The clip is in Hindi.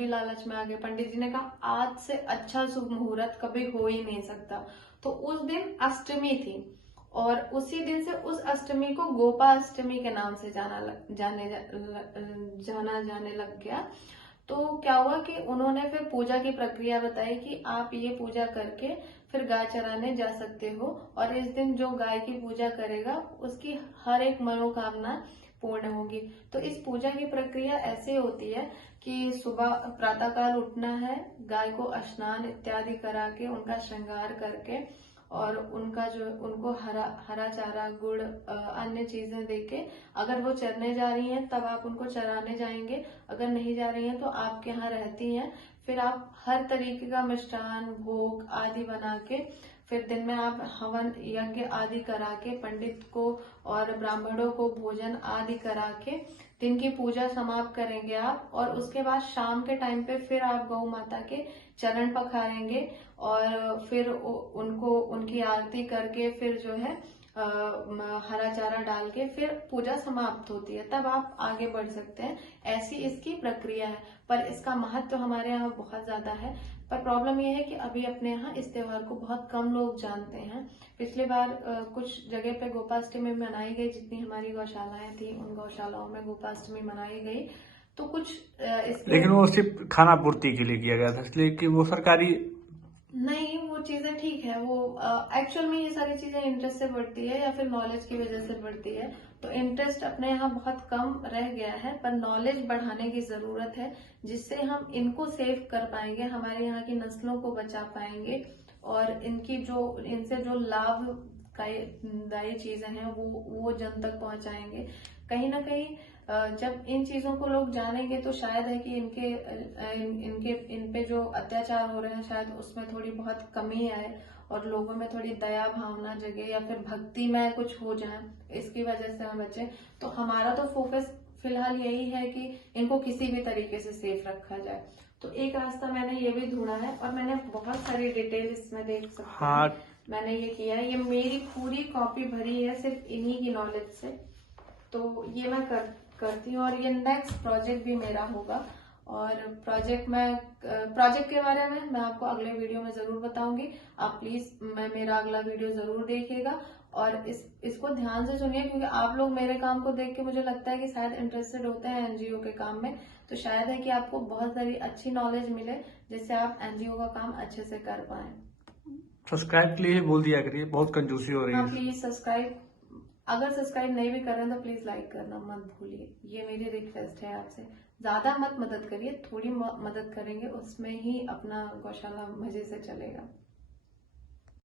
लालच में आ गए। पंडित जी ने कहा आज से अच्छा शुभ मुहूर्त कभी हो ही नहीं सकता। तो उस दिन अष्टमी थी और उसी दिन से उस अष्टमी को गोपाष्टमी के नाम से जाना जाने लग गया। तो क्या हुआ कि उन्होंने फिर पूजा की प्रक्रिया बताई कि आप ये पूजा करके फिर गाय चराने जा सकते हो और इस दिन जो गाय की पूजा करेगा उसकी हर एक मनोकामना पूर्ण होगी। तो इस पूजा की प्रक्रिया ऐसे होती है कि सुबह प्रातःकाल उठना है, गाय को स्नान इत्यादि करा के उनका श्रृंगार करके और उनका जो उनको हरा हरा चारा गुड़ अन्य चीजें देके अगर वो चरने जा रही हैं तब आप उनको चराने जाएंगे, अगर नहीं जा रही हैं तो आपके यहाँ रहती हैं फिर आप हर तरीके का मिष्ठान भोग आदि बना के फिर दिन में आप हवन यज्ञ आदि करा के पंडित को और ब्राह्मणों को भोजन आदि करा के दिन की पूजा समाप्त करेंगे आप। और उसके बाद शाम के टाइम पे फिर आप गौ माता के चरण पखारेंगे और फिर उनको उनकी आरती करके फिर जो है हरा चारा डाल के फिर पूजा समाप्त होती है, तब आप आगे बढ़ सकते हैं। ऐसी इसकी प्रक्रिया है, पर इसका महत्व तो हमारे यहाँ बहुत ज्यादा है। पर प्रॉब्लम यह है कि अभी अपने यहाँ इस त्योहार को बहुत कम लोग जानते हैं। पिछली बार कुछ जगह पे गोपाष्टमी मनाई गई, जितनी हमारी गौशालाएं थी उन गौशालाओं में गोपाष्टमी मनाई गई। तो कुछ लेकिन वो सिर्फ खाना पूर्ति के लिए किया गया था, इसलिए कि वो सरकारी नहीं, वो चीजें ठीक है। वो एक्चुअल में ये सारी चीजें इंटरेस्ट से बढ़ती है या फिर नॉलेज की वजह से बढ़ती है। तो इंटरेस्ट अपने यहाँ बहुत कम रह गया है, पर नॉलेज बढ़ाने की जरूरत है जिससे हम इनको सेव कर पाएंगे, हमारे यहाँ की नस्लों को बचा पाएंगे और इनसे जो लाभदायी चीजें हैं वो जन तक पहुंचाएंगे। कहीं ना कहीं जब इन चीजों को लोग जानेंगे तो शायद है कि इन पे जो अत्याचार हो रहे हैं शायद उसमें थोड़ी बहुत कमी आए और लोगों में थोड़ी दया भावना जगे या फिर भक्ति में कुछ हो जाए, इसकी वजह से हम बचे। तो हमारा तो फोकस फिलहाल यही है कि इनको किसी भी तरीके से सेफ रखा जाए। तो एक रास्ता मैंने ये भी ढूंढा है और मैंने बहुत सारी डिटेल इसमें देख सकते हाँ हैं मैंने ये किया है। ये मेरी पूरी कॉपी भरी है सिर्फ इन्हीं की नॉलेज से। तो ये मैं करती हूँ और ये नेक्स्ट प्रोजेक्ट भी मेरा होगा। और प्रोजेक्ट के बारे में मैं आपको अगले वीडियो में जरूर बताऊंगी। आप प्लीज मेरा अगला वीडियो जरूर देखिएगा और इसको ध्यान से सुनिए, क्योंकि आप लोग मेरे काम को देख के मुझे लगता है कि शायद इंटरेस्टेड होते हैं एनजीओ के काम में। तो शायद है कि आपको बहुत सारी अच्छी नॉलेज मिले जिससे आप एनजीओ का काम अच्छे से कर पाए। सब्सक्राइब के लिए बोल दिया करिए, बहुत कंजूसी हो रही हाँ है। प्लीज सब्सक्राइब, अगर सब्सक्राइब नहीं भी कर रहे हैं तो प्लीज लाइक करना मत भूलिए, ये मेरी रिक्वेस्ट है आपसे। ज्यादा मत मदद करिए, थोड़ी मदद करेंगे उसमें ही अपना गौशाला मजे से चलेगा।